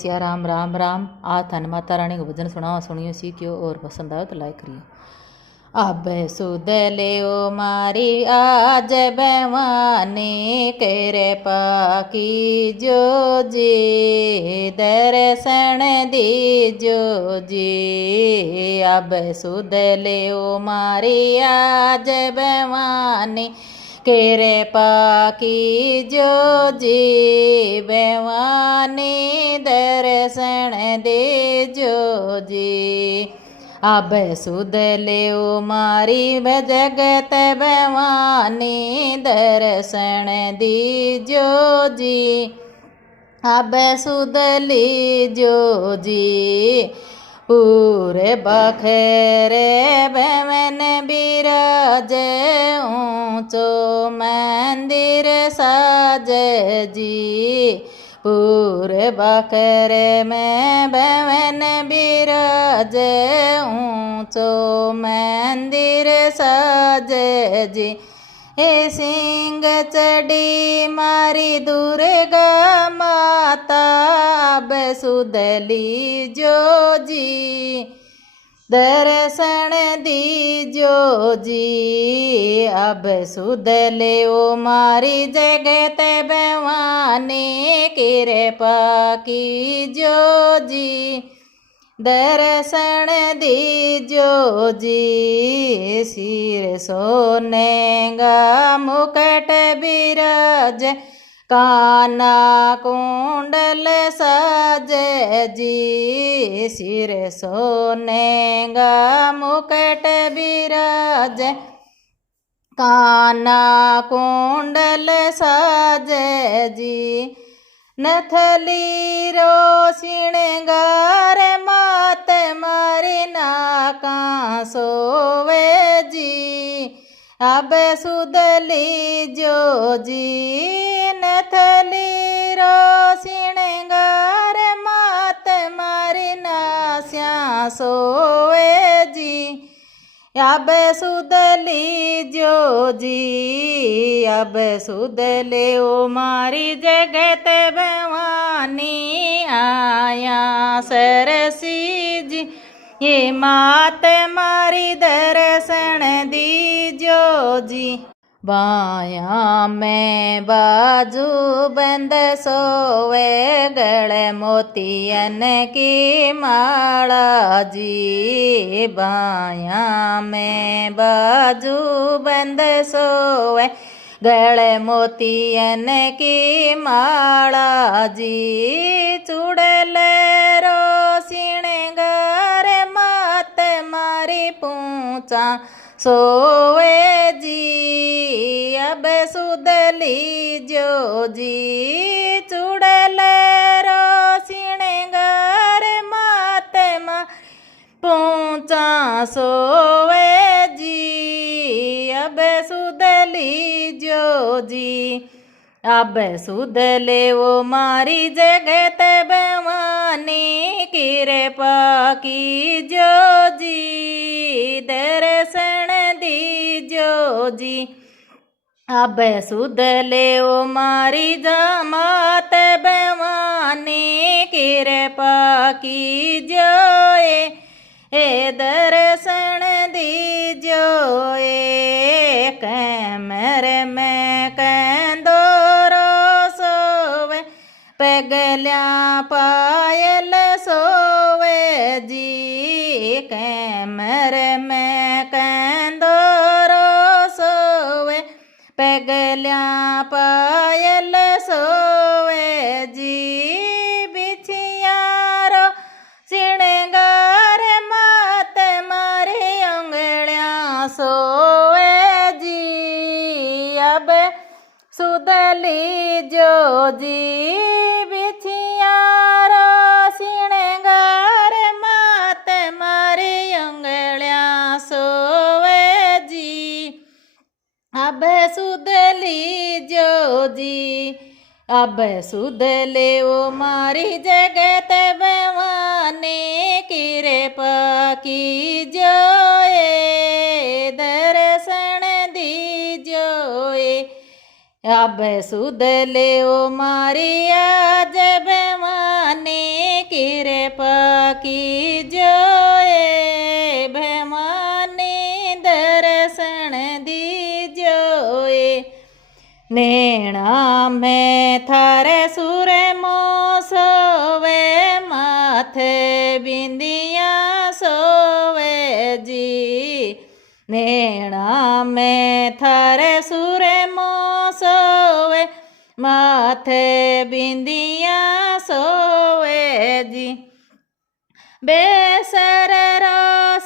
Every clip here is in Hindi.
सिया राम राम राम। आ थन माता रानी को भजन सुनाओ, सुनियो सीखियो और पसंद आयो तो लाइक करियो। अब सुध लियो मारी आज भवानी करे पाकी जो जी, दर्शन दीजो जी। अब सुध लियो मारी आज भवानी केरे पाकी जो जी, भवानी दर्शन दे जो जी। अब सुध लियो मारी जगत भवानी दर्शन दीजो जी। अब सुध लीजो जी। पूरे बखेरे भवन बिराज, ऊंचो मंदिर साज जी। पूरे बखेरे में भवन बिराज, ऊंचो मंदिर साज जी। हे सिंह चढ़ी मारी दुर्गा माता, अब सुध लीजो जी। दर्शन दीजो जी। अब सुध लियो मारी जगत भवानी कृपा कीजो जी। दर्शन दीजो जी। सिर सोने का मुकुट बिराज, काना कुंडल साज जी। सिर सोने का मुकुट बिराज, काना कुंडल साज जी। नथली रो श्रृंगार मात मारी नाका सोवे जी। अब सुध लीजो जी। नथली रो श्रृंगार मात मारी नास्या सोवे जी। अब सुध लीजो जी। अब सुध लियो मारी जगत भवानी आया सरसी जी। ये मात मारी दर्शन दीजो जी। बाया में बाजू बंद सोवे, गले मोतियन की माला जी। बाया में बाजू बंद सोवे, गले मोतियन की माला जी। चुड़ैल रो श्रृंगार मात मारी पूछा सोवे जी। अब सुध लीजो जी। चुड़ैल रो श्रृंगार मात मारी पूछा सोवे जी। अब सुध लीजो जी। अब सुध लियो मारी जगत भवानी कृपा कीजो जी। दर्शन दीजो जी। अब सुध लियो मारी मात भवानी कृपा कीजो ए दर्शन दीजो। कमर में कंदोरो सोवे, पगल्या पायल सोवे जी। कमर में कंदोरो सोवे, पगल्या पायल सोवे जी। बिछियारो श्रृंगार मात मारी उंगलियां सोवे जी। अब सुध लीजो जी। बिछियारो श्रृंगार मात मारी उंगलियां सोवे जी। अब सुध लीजो जी। अब सुध लियो मारी जगत भवानी कृपा कीजो। दर्शन दीजो अब सुध ले ओ मारी आज भवानी कृपा की जोए भवानी दर्शन दीजोए नैना में थारे सुर मोसोवे माथे बिंदिया सोवे जी नैना में थारे सुर मोसोवे माथे बिंदिया सोवे जी बेसर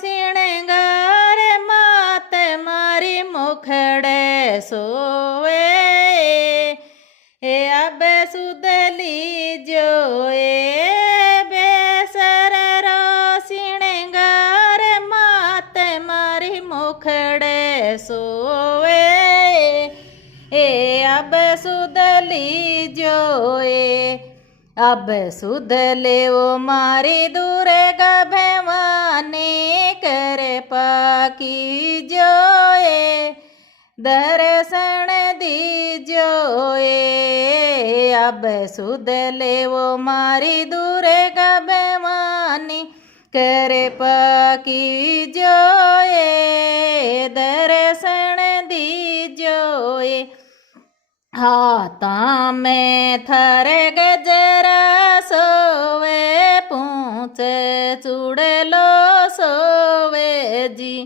सिणगार मात मारी मुखड़े सोवे अब सुध लीजोए बेसर सिणगार मात मारी मुखड़े सोवे अब सुध लीजोए अब सुध ले ओ मारी दुर्गा भवानी कृपा की जोए दर्शन दीजोए अब सुध ले ओ मारी दुर्गा भवानी कृपा की जोए दर्शन दीजोए हाथा में थारे गजरा सोवे पूछ चुड़लो सोवे जी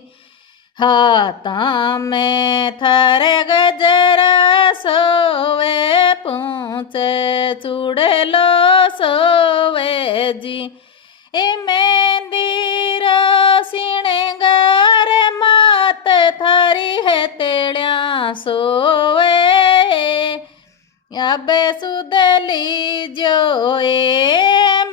हाथा में थारे गजरा सोवे पूछ चुड़लो सोवे जी ए मेहंदी रो सिणगार मात थारी है तेड़िया सोवे अब सुध लीजोए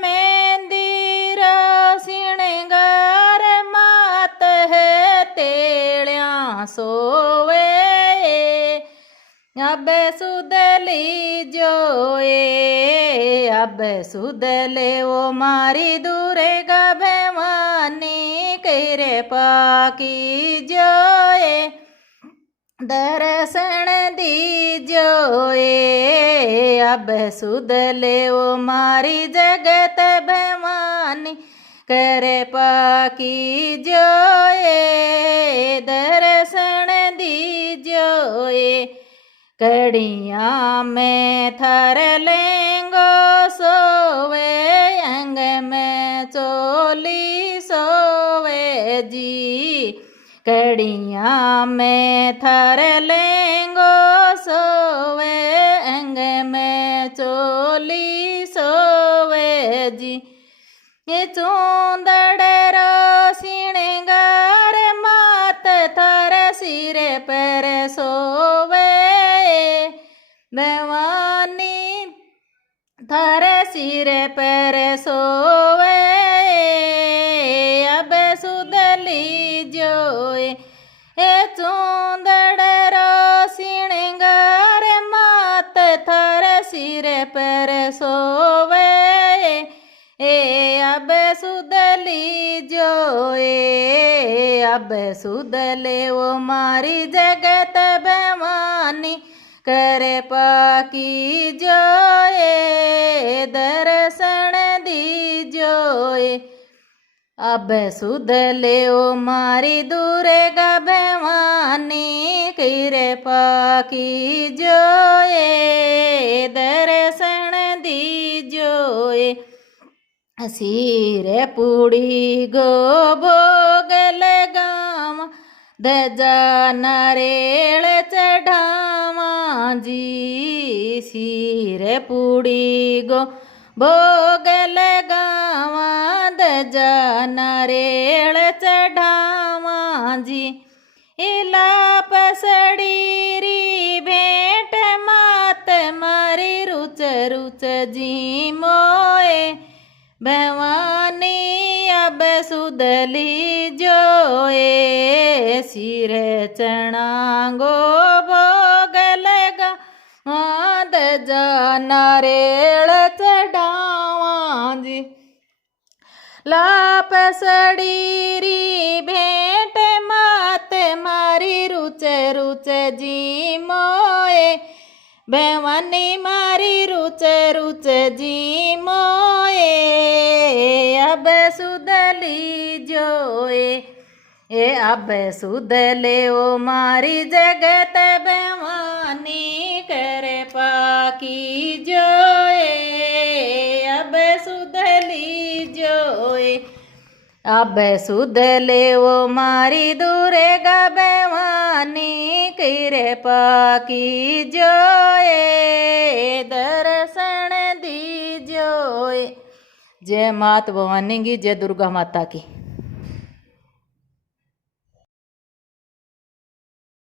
मेहंदी रो सिणगार मात है तेड़िया सोवे अब सुध लीजोए अब सुध ले ओ मारी दुर्गा भवानी कृपा की जोए दर्शन दीजोए अब सुध ले ओ मारी जगत भवानी कृपा की जोए दर्शन दीजोए कड़ियाँ में थर लेंगो सोवे अंग में चोली सोवे जी कड़ियाँ में थर लेंगो सोवे अंग में चोली सोवे जी ये चूंदड़रो सिणगार मात थर सिर पर सोवे भवानी थर सिर पर सोवे अब सुध लीजोए ए चूंदड़रो सिणगार मात थर सिर पर सोवे अब सुध लीजोए अब सुध ले वो मारी जगत भवानी कृपा की जोए दर्शन दीजोए अब सुध ले ओ मारी दुर्गा भवानी कृपा की जोए दर्शन दीजोए सिर पूड़ी गो भोग लगावा दजा नारेल चढ़ावा जी सिर पूड़ी गो भोग लगावा दजा नारेल चढ़ावा जी इलाप सड़ीरी भेंट मात मारी रुच रुच जी मोए भवानी अब सुध लीजोए सिर चना गो भोग लगा दजा नारेल चढ़ावा जी लाप सड़ीरी भेंट मात मारी रुच रुच जी मोए ભવાની મારી રૂચ રૂચ જી મોએ અબ સુદલી જોએ એ અબ સુદ લેઓ મારી જગત ભવાની કરે પાકી જોએ અબ સુદલી જોએ अब सुध लेवो मारी दुर्गा भवानी किरे पाकी जोए दर्शन दी जोए। जय मात भवानी की, जय दुर्गा माता की।